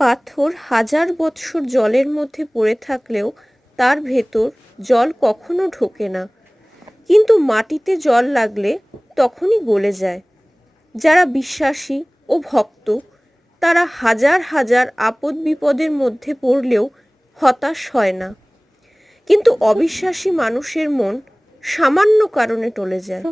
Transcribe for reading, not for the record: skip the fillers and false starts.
পাথর হাজার বৎসর জলের মধ্যে পড়ে থাকলেও তার ভেতর জল কখনো ঢোকে না, কিন্তু মাটিতে জল লাগলে তখনই গলে যায়। যারা বিশ্বাসী ও ভক্ত তারা হাজার হাজার আপদ বিপদের মধ্যে পড়লেও হতাশ হয় না, কিন্তু অবিশ্বাসী মানুষের মন সামান্য কারণে টলে যায়।